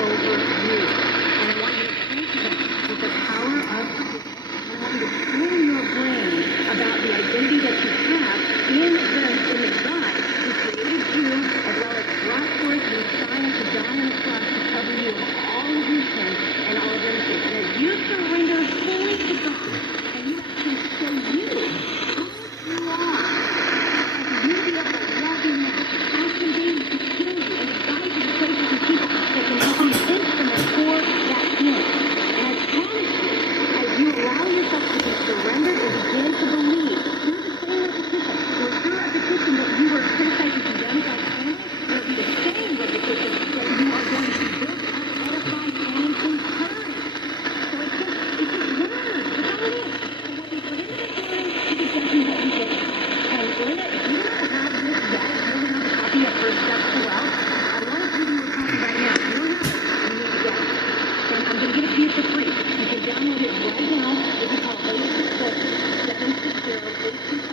over you. And I want you to think about with the power of forgiveness. I want you to train your brain about the identity that you have in the God who created you, as well as brought forth the Messiah to die on the cross to cover you of all of your sins and all of your mistakes. And as you surrender fully to God, and you actually show you who you are, and you be able to walk in that, ask Him daily to heal you and to guide you to places and people that can help you instrument for that healing. And I promise you, as you allow yourself to be surrendered and begin to believe through the same repetition that you were criticized and condemned by family, it'll be the same repetition that you are going to be built up, edified, and encouraged. So it's just words. That's all it is. And what we put into this word is exactly what we get. And Linda, if you don't have this yet, if you don't have a copy of First Steps to Wealth, I want to give you a copy right now. If you don't have it, you need to get it. And I'm going to give it to you for free. You can download it right now. You can call 866-760-8255.